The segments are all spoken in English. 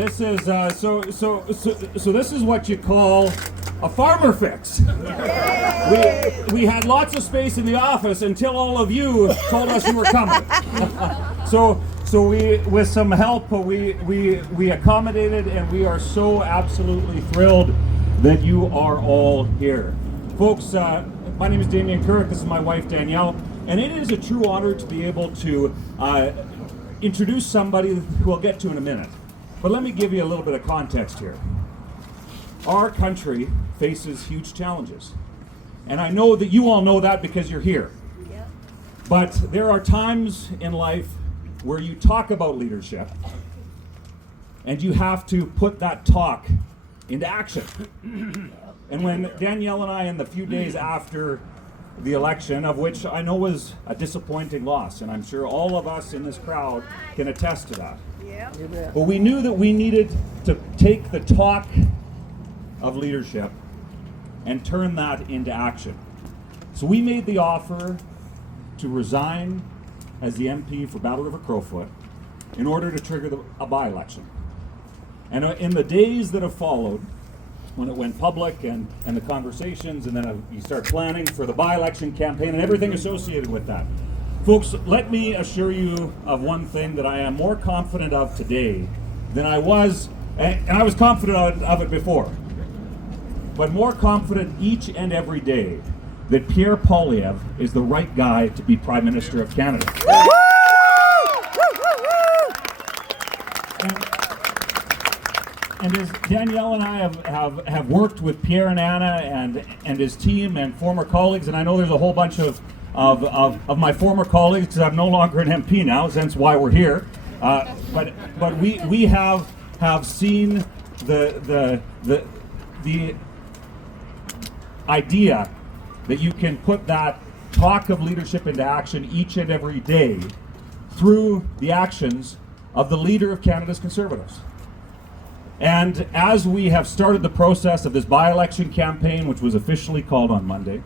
this is so this is what you call a farmer fix. We had lots of space in the office until all of you told us you were coming. So we, with some help, we accommodated, and we are so absolutely thrilled that you are all here. Folks, my name is Damien Kirk, this is my wife Danielle, and it is a true honor to be able to introduce somebody who we'll get to in a minute. But let me give you a little bit of context here. Our country faces huge challenges. And I know that you all know that because you're here. Yep. But there are times in life where you talk about leadership and you have to put that talk into action. And when Danielle and I, in the few days after the election, of which I know was a disappointing loss, and I'm sure all of us in this crowd can attest to that. Yeah. But we knew that we needed to take the talk of leadership and turn that into action. So we made the offer to resign as the MP for Battle River Crowfoot in order to trigger a by-election. And in the days that have followed, when it went public and the conversations, and then you start planning for the by-election campaign and everything associated with that. Folks, let me assure you of one thing that I am more confident of today than I was, and I was confident of it before, but more confident each and every day that Pierre Poilievre is the right guy to be Prime Minister of Canada. And as Danielle and I have worked with Pierre and Anna and his team and former colleagues, and I know there's a whole bunch of my former colleagues, because I'm no longer an MP now, hence why we're here. But we have seen the idea that you can put that talk of leadership into action each and every day through the actions of the leader of Canada's Conservatives. And as we have started the process of this by-election campaign, which was officially called on Monday,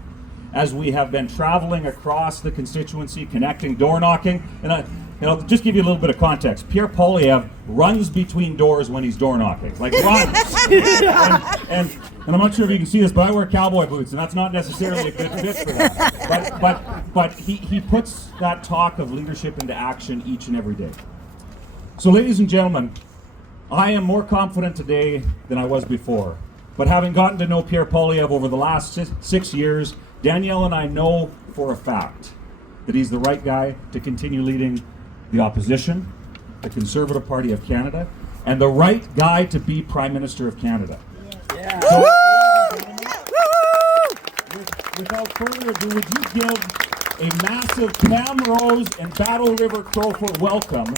as we have been traveling across the constituency, connecting, door knocking, and I'll just give you a little bit of context. Pierre Poilievre runs between doors when he's door knocking, like runs. and I'm not sure if you can see this, but I wear cowboy boots, and that's not necessarily a good fit for that. But he puts that talk of leadership into action each and every day. So, ladies and gentlemen, I am more confident today than I was before. But having gotten to know Pierre Poilievre over the last 6 years, Danielle and I know for a fact that he's the right guy to continue leading the opposition, the Conservative Party of Canada, and the right guy to be Prime Minister of Canada. Yeah. So, without further ado, would you give a massive Camrose and Battle River Crowfoot welcome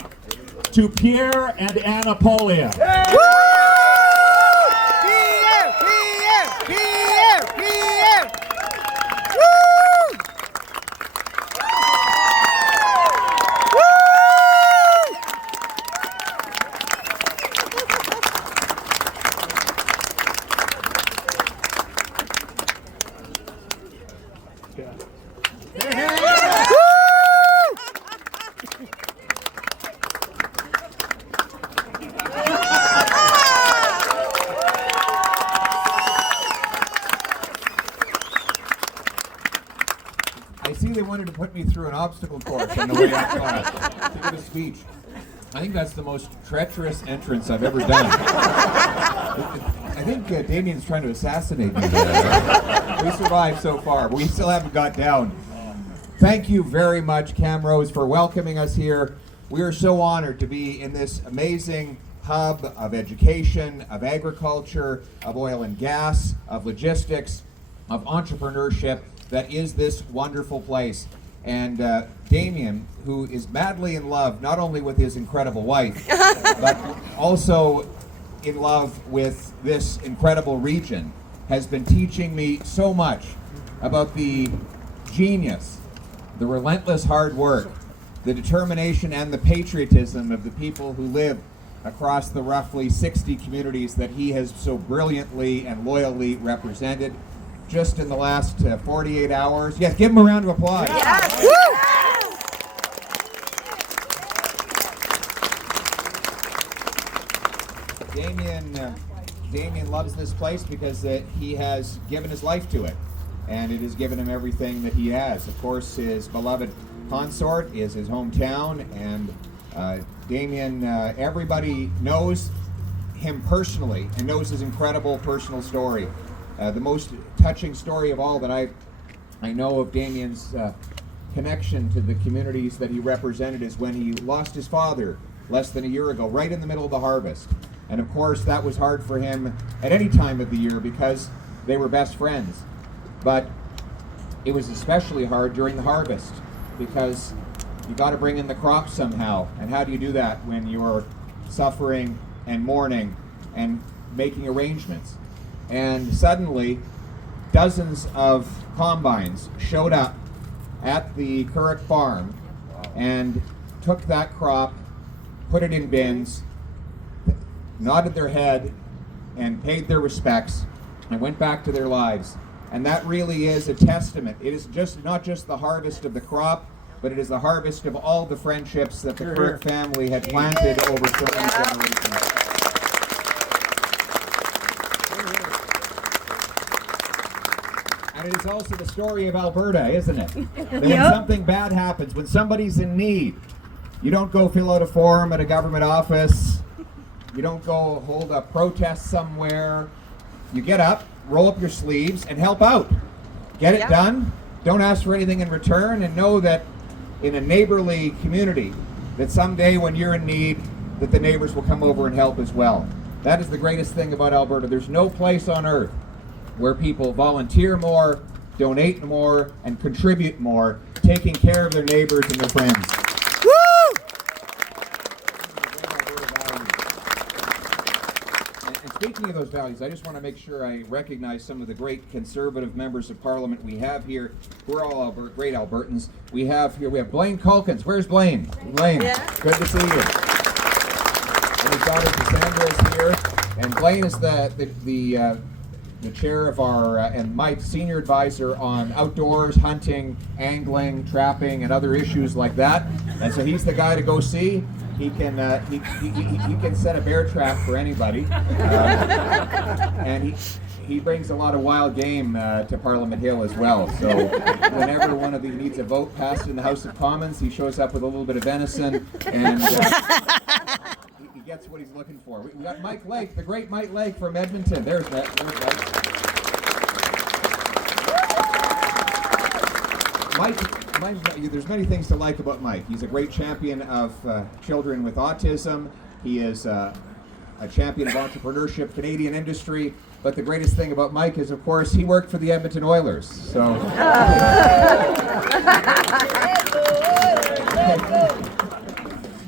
to Pierre and Anna Poilievre. Yeah. Pierre! Woo! I see they wanted to put me through an obstacle course on the way out to give a speech. I think that's the most treacherous entrance I've ever done. I think Damien's trying to assassinate me. We survived so far, but we still haven't got down. Thank you very much, Camrose, for welcoming us here. We are so honored to be in this amazing hub of education, of agriculture, of oil and gas, of logistics, of entrepreneurship that is this wonderful place. And Damien, who is madly in love not only with his incredible wife, but also in love with this incredible region, has been teaching me so much about the genius, the relentless hard work, the determination and the patriotism of the people who live across the roughly 60 communities that he has so brilliantly and loyally represented just in the last 48 hours. Yes, give him a round of applause. Yes. Woo! Damien loves this place because he has given his life to it, and it has given him everything that he has. Of course, his beloved consort is his hometown, and Damien, everybody knows him personally and knows his incredible personal story. The most touching story of all that I know of Damien's connection to the communities that he represented is when he lost his father less than a year ago, right in the middle of the harvest. And of course, that was hard for him at any time of the year because they were best friends. But it was especially hard during the harvest because you got to bring in the crop somehow. And how do you do that when you're suffering and mourning and making arrangements? And suddenly, dozens of combines showed up at the Currick farm and took that crop, put it in bins, nodded their head, and paid their respects, and went back to their lives. And that really is a testament. It is just not just the harvest of the crop, but it is the harvest of all the friendships that the Currick family had planted over so many generations. And it is also the story of Alberta, isn't it? That when something bad happens, when somebody's in need, you don't go fill out a form at a government office. You don't go hold a protest somewhere. You get up, roll up your sleeves, and help out. Get it done. Don't ask for anything in return, and know that in a neighborly community, that someday when you're in need, that the neighbors will come over and help as well. That is the greatest thing about Alberta. There's no place on earth where people volunteer more, donate more, and contribute more, taking care of their neighbors and their friends. And speaking of those values, I just want to make sure I recognize some of the great Conservative members of Parliament we have here, who are all great Albertans. We have Blaine Culkins. Where's Blaine? Blaine, good to see you. And his daughter Cassandra is here. And Blaine is the chair of our, and Mike, senior advisor on outdoors, hunting, angling, trapping, and other issues like that. And so he's the guy to go see. He can he can set a bear trap for anybody. And he brings a lot of wild game to Parliament Hill as well. So whenever one of these needs a vote passed in the House of Commons, he shows up with a little bit of venison, and he gets what he's looking for. We got Mike Lake, the great Mike Lake from Edmonton. There's Mike. There's many things to like about Mike. He's a great champion of children with autism. He is a champion of entrepreneurship, Canadian industry. But the greatest thing about Mike is, of course, he worked for the Edmonton Oilers. So.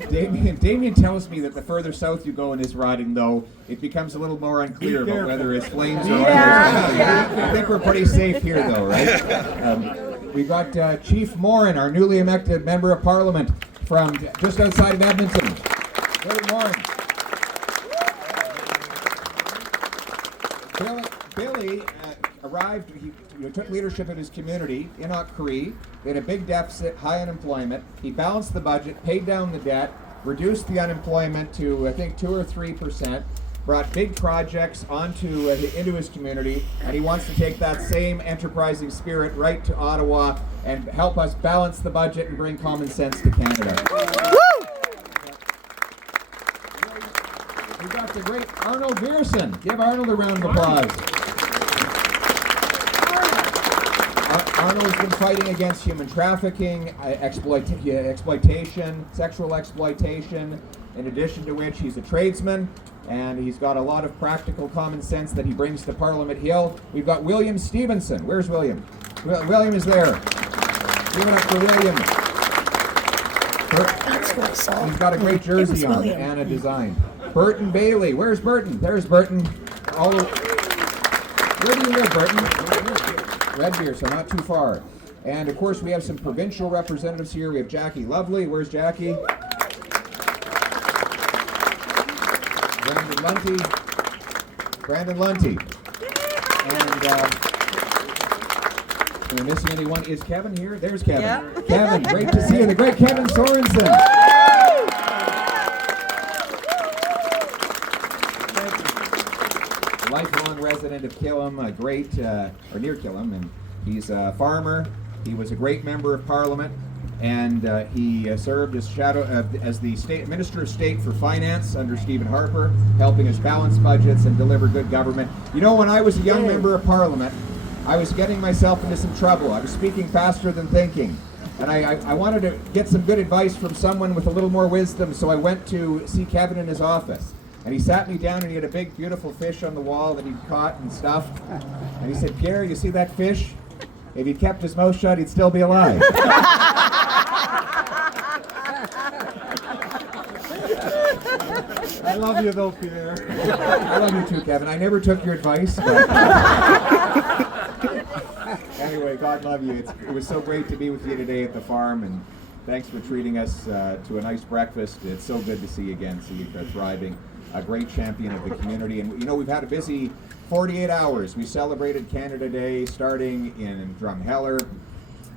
Damien tells me that the further south you go in his riding, though, it becomes a little more unclear about whether it's Flames or Oilers. I think we're pretty safe here, though, right? We've got Chief Morin, our newly elected Member of Parliament from just outside of Edmonton. Billy Morin. Billy arrived, he took leadership of his community in Cree. They had a big deficit, high unemployment. He balanced the budget, paid down the debt, reduced the unemployment to, I think, 2 or 3%, brought big projects into his community, and he wants to take that same enterprising spirit right to Ottawa and help us balance the budget and bring common sense to Canada. We've got the great Arnold Grierson. Give Arnold a round of applause. Arnold's been fighting against human trafficking, exploitation, sexual exploitation, in addition to which he's a tradesman, and he's got a lot of practical common sense that he brings to Parliament Hill. We've got William Stevenson. Where's William? William is there. Give it up for William. He's got a great jersey on, Anna designed. Burton Bailey. Where's Burton? There's Burton. Where do you live, Burton? Red Deer, so not too far. And of course, we have some provincial representatives here. We have Jackie Lovely. Where's Jackie? Brandon Lunty. And am I missing anyone? Is Kevin here? There's Kevin. Yeah. Kevin, great to see you. The great Kevin Sorensen. a lifelong resident of Killam, a great, or near Killam, and he's a farmer. He was a great member of Parliament, and he served as the Minister of State for Finance under Stephen Harper, helping us balance budgets and deliver good government. You know, when I was a young member of Parliament, I was getting myself into some trouble. I was speaking faster than thinking. And I wanted to get some good advice from someone with a little more wisdom, so I went to see Kevin in his office. And he sat me down, and he had a big, beautiful fish on the wall that he'd caught and stuffed. And he said, "Pierre, you see that fish? If he'd kept his mouth shut, he'd still be alive." I love you though, Pierre. I love you too, Kevin. I never took your advice, but anyway, God love you. It was so great to be with you today at the farm, and thanks for treating us to a nice breakfast. It's so good to see you again, see you thriving. A great champion of the community. And you know, we've had a busy 48 hours. We celebrated Canada Day starting in Drumheller.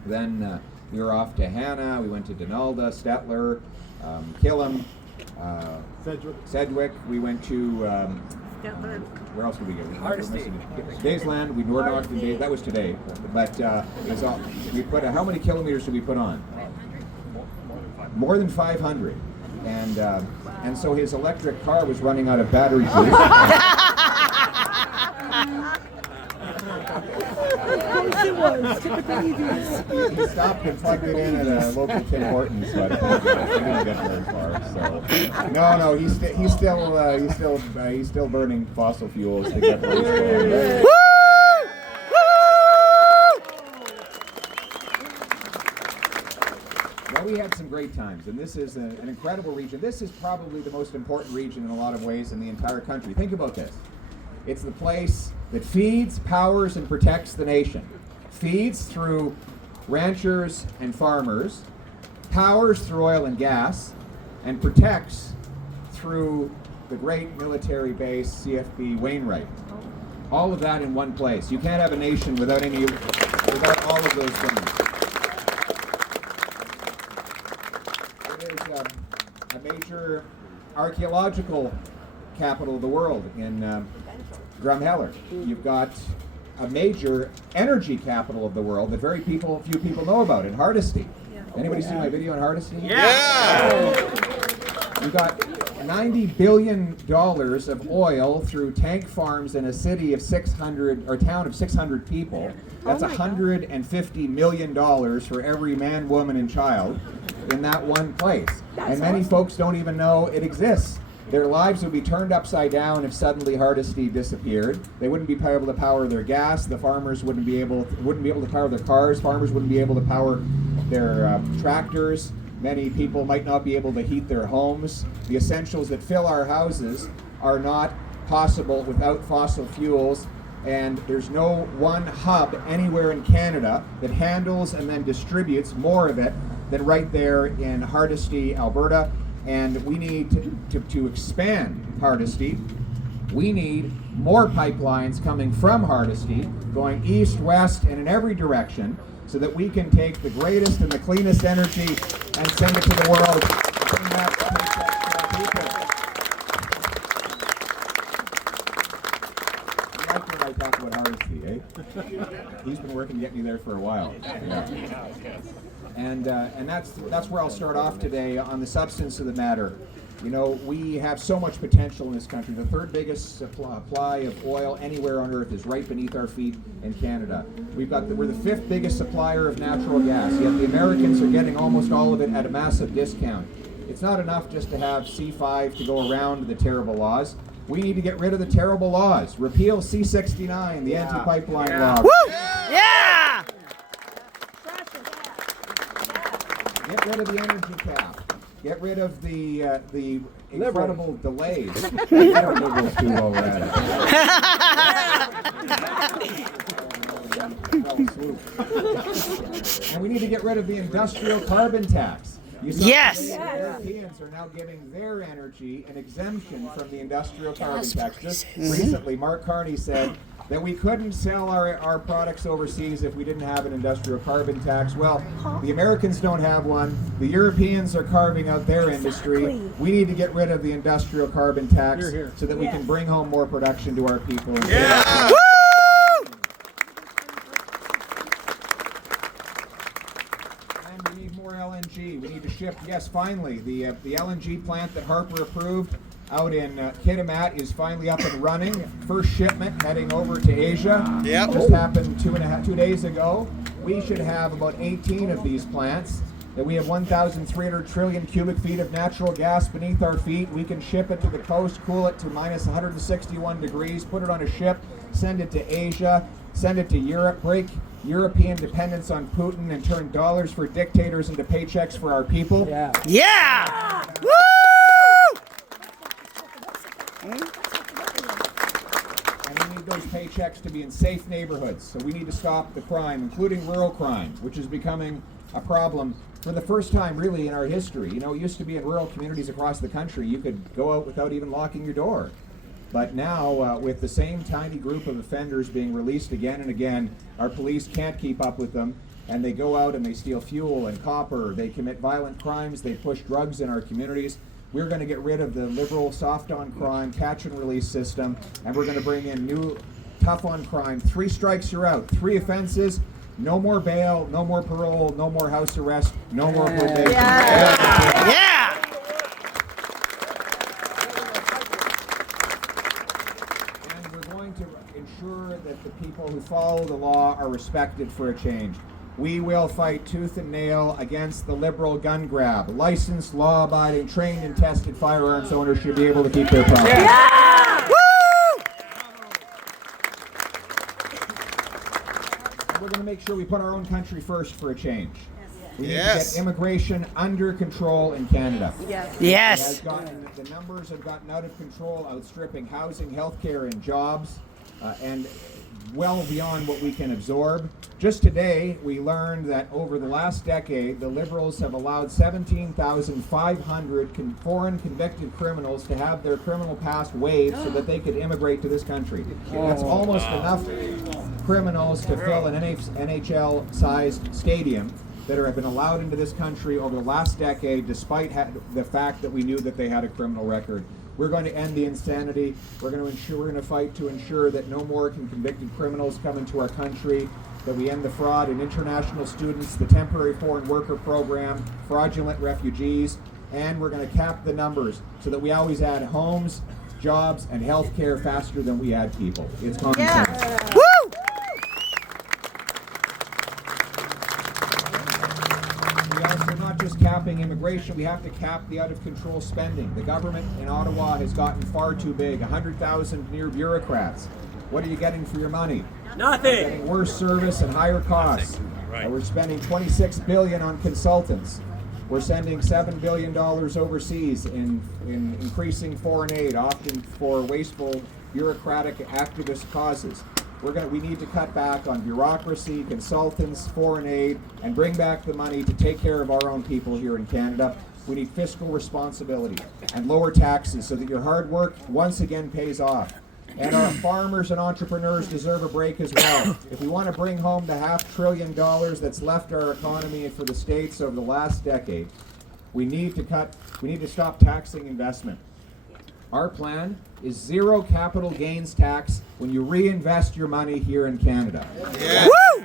Then we were off to Hanna. We went to Donalda, Stettler, Killam, Sedgwick. We went to where else did we go? Hardesty. Daysland. We knocked in Days. That was today. But it was all, we put how many kilometers did we put on? More than 500. And so his electric car was running out of battery juice. He stopped and plugged it in at a local Tim Hortons, but he didn't get very far. So no, he's still burning fossil fuels to get where he's going. Well, we had some great times, and this is an incredible region. This is probably the most important region in a lot of ways in the entire country. Think about this. It's the place that feeds, powers, and protects the nation. Feeds through ranchers and farmers, powers through oil and gas, and protects through the great military base, CFB Wainwright. All of that in one place. You can't have a nation without all of those things. A major archaeological capital of the world in Drumheller. You've got a major energy capital of the world that few people know about in Hardesty. Anybody seen my video on Hardesty? Yeah! You've got $90 billion of oil through tank farms in a city of town of 600 people. That's $150 million for every man, woman, and child in that one place. And many folks don't even know it exists. Their lives would be turned upside down if suddenly Hardesty disappeared. They wouldn't be able to power their gas. The farmers wouldn't be able to power their cars. Farmers wouldn't be able to power their tractors. Many people might not be able to heat their homes. The essentials that fill our houses are not possible without fossil fuels. And there's no one hub anywhere in Canada that handles and then distributes more of it than right there in Hardesty, Alberta. And we need to expand Hardesty. We need more pipelines coming from Hardesty, going east, west, and in every direction, so that we can take the greatest and the cleanest energy and send it to the world. Bring that to our people. You like when I talk about Hardesty, eh? He's been working to get me there for a while. Yeah. And that's where I'll start off today on the substance of the matter. You know, we have so much potential in this country. The third biggest supply of oil anywhere on earth is right beneath our feet in Canada. We're the fifth biggest supplier of natural gas, yet the Americans are getting almost all of it at a massive discount. It's not enough just to have C5 to go around the terrible laws. We need to get rid of the terrible laws. Repeal C69, the anti-pipeline law. Woo! Yeah! Get rid of the energy cap. Get rid of the incredible delays. Liberals do while we're at it. And we need to get rid of the industrial carbon tax. You saw Yes. today the Europeans are now giving their energy an exemption from the industrial carbon tax. Just recently, Mark Carney said that we couldn't sell our products overseas if we didn't have an industrial carbon tax. Well, the Americans don't have one. The Europeans are carving out their industry. We need to get rid of the industrial carbon tax so that we can bring home more production to our people. Yeah. And we need more LNG. We need to ship, yes, finally, the LNG plant that Harper approved out in Kitimat is finally up and running. First shipment heading over to Asia. Yep. Just happened 2 days ago. We should have about 18 of these plants. And we have 1,300 trillion cubic feet of natural gas beneath our feet. We can ship it to the coast, cool it to minus 161 degrees, put it on a ship, send it to Asia, send it to Europe, break European dependence on Putin, and turn dollars for dictators into paychecks for our people. Yeah. Woo! And we need those paychecks to be in safe neighborhoods. So we need to stop the crime, including rural crime, which is becoming a problem for the first time really in our history. You know, it used to be in rural communities across the country, you could go out without even locking your door. But now, with the same tiny group of offenders being released again and again, our police can't keep up with them, and they go out and they steal fuel and copper, they commit violent crimes, they push drugs in our communities. We're going to get rid of the liberal soft-on-crime catch-and-release system, and we're going to bring in new tough-on-crime. 3 strikes, you're out. 3 offenses, no more bail, no more parole, no more house arrest, no more probation. Yeah. And we're going to ensure that the people who follow the law are respected for a change. We will fight tooth and nail against the liberal gun grab. Licensed, law-abiding, trained and tested firearms owners should be able to keep their property. Yeah. Woo! We're going to make sure we put our own country first for a change. We need to Yes. get immigration under control in Canada. Yes. The numbers have gotten out of control, outstripping housing, healthcare, and jobs, and well beyond what we can absorb. Just today, we learned that over the last decade, the Liberals have allowed 17,500 foreign convicted criminals to have their criminal past waived so that they could immigrate to this country. That's almost enough criminals to fill an NHL-sized stadium that have been allowed into this country over the last decade, despite the fact that we knew that they had a criminal record. We're going to end the insanity. We're going to fight to ensure that no more convicted criminals come into our country, that we end the fraud in international students, the temporary foreign worker program, fraudulent refugees, and we're going to cap the numbers so that we always add homes, jobs, and health care faster than we add people. It's common sense. Woo! We also not just capping immigration, we have to cap the out-of-control spending. The government in Ottawa has gotten far too big, 100,000 near bureaucrats. What are you getting for your money? Nothing. We're getting worse service and higher costs. We're spending $26 billion on consultants. We're sending $7 billion overseas in increasing foreign aid, often for wasteful, bureaucratic, activist causes. We need to cut back on bureaucracy, consultants, foreign aid, and bring back the money to take care of our own people here in Canada. We need fiscal responsibility and lower taxes so that your hard work once again pays off. And our farmers and entrepreneurs deserve a break as well. If we want to bring home the $500 billion that's left our economy for the states over the last decade, we need to stop taxing investment. Our plan is zero capital gains tax when you reinvest your money here in Canada. Yeah. Woo!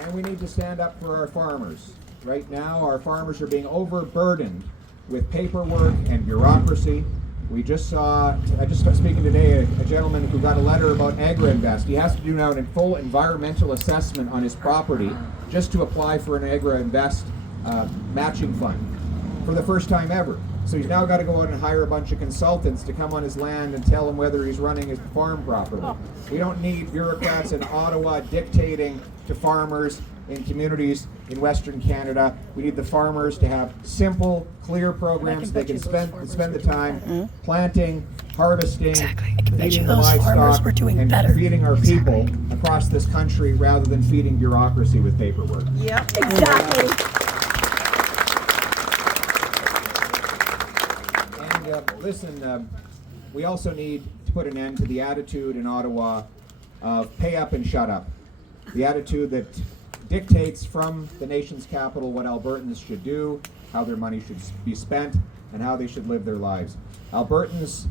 And we need to stand up for our farmers. Right now, our farmers are being overburdened with paperwork and bureaucracy. I just started speaking today, a gentleman who got a letter about AgriInvest. He has to do now a full environmental assessment on his property just to apply for an AgriInvest matching fund for the first time ever. So he's now got to go out and hire a bunch of consultants to come on his land and tell him whether he's running his farm properly. We don't need bureaucrats in Ottawa dictating to farmers in communities in Western Canada. We need the farmers to have simple, clear programs they can spend the time planting, harvesting, feeding the livestock, and feeding our people, across this country rather than feeding bureaucracy with paperwork. Yep, exactly. And listen, we also need to put an end to the attitude in Ottawa of pay up and shut up. The attitude that dictates from the nation's capital what Albertans should do, how their money should be spent, and how they should live their lives. Albertans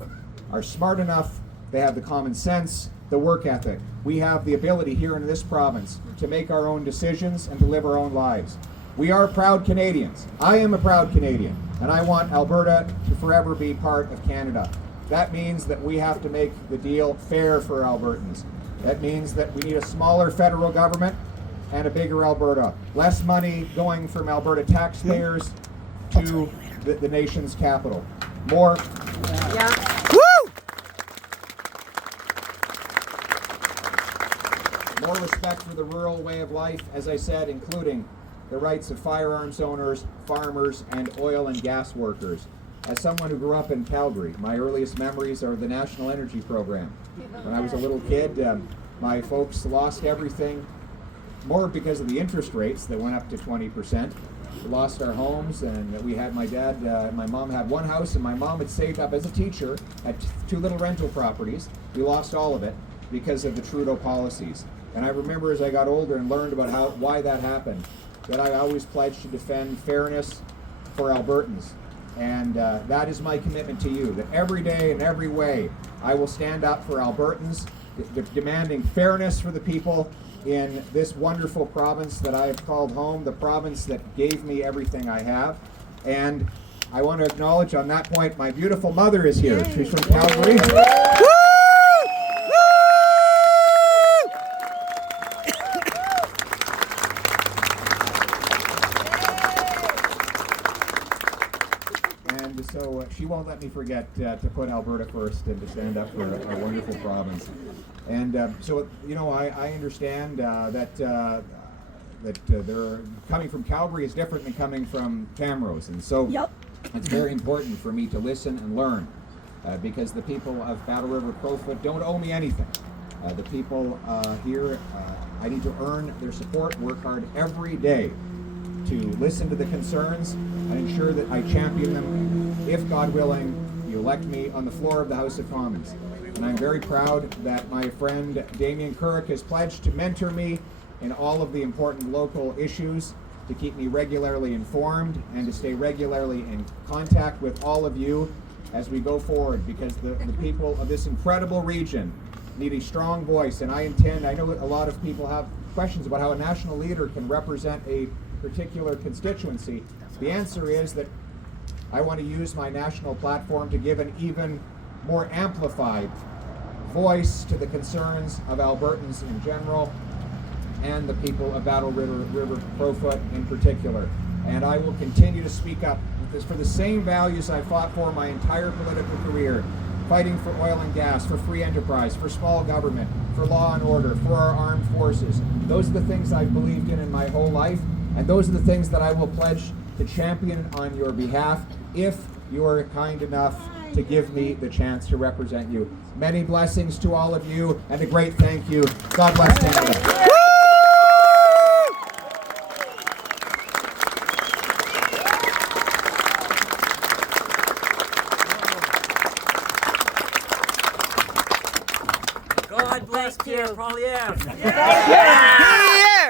are smart enough, they have the common sense, the work ethic. We have the ability here in this province to make our own decisions and to live our own lives. We are proud Canadians. I am a proud Canadian, and I want Alberta to forever be part of Canada. That means that we have to make the deal fair for Albertans. That means that we need a smaller federal government and a bigger Alberta. Less money going from Alberta taxpayers to the nation's capital. More. Yeah. Woo! More respect for the rural way of life, as I said, including the rights of firearms owners, farmers, and oil and gas workers. As someone who grew up in Calgary, my earliest memories are the National Energy Program. When I was a little kid, my folks lost everything, more because of the interest rates that went up to 20%. We lost our homes, and we had my dad and my mom had one house, and my mom had saved up as a teacher at 2 little rental properties. We lost all of it because of the Trudeau policies. And I remember as I got older and learned about why that happened, that I always pledged to defend fairness for Albertans. And that is my commitment to you, that every day in every way I will stand up for Albertans, demanding fairness for the people in this wonderful province that I have called home, the province that gave me everything I have. And I want to acknowledge on that point, my beautiful mother is here. She's from Calgary. And so she won't let me forget to put Alberta first and to stand up for a wonderful province. And so, you know, I understand that they're coming from Calgary is different than coming from Camrose. And so it's very important for me to listen and learn because the people of Battle River Crowfoot don't owe me anything. The people here, I need to earn their support, work hard every day to listen to the concerns and ensure that I champion them. If, God willing, you elect me on the floor of the House of Commons. And I'm very proud that my friend Damien Couric has pledged to mentor me in all of the important local issues, to keep me regularly informed and to stay regularly in contact with all of you as we go forward, because the people of this incredible region need a strong voice. And I know a lot of people have questions about how a national leader can represent a particular constituency. The answer is that I want to use my national platform to give an even more amplified voice to the concerns of Albertans in general and the people of Battle River Crowfoot in particular. And I will continue to speak up for the same values I fought for my entire political career, fighting for oil and gas, for free enterprise, for small government, for law and order, for our armed forces. Those are the things I've believed in my whole life, and those are the things that I will pledge to champion on your behalf if you are kind enough to give me the chance to represent you. Many blessings to all of you, and a great thank you. God bless Canada. God bless Pierre, poilievre. Yeah!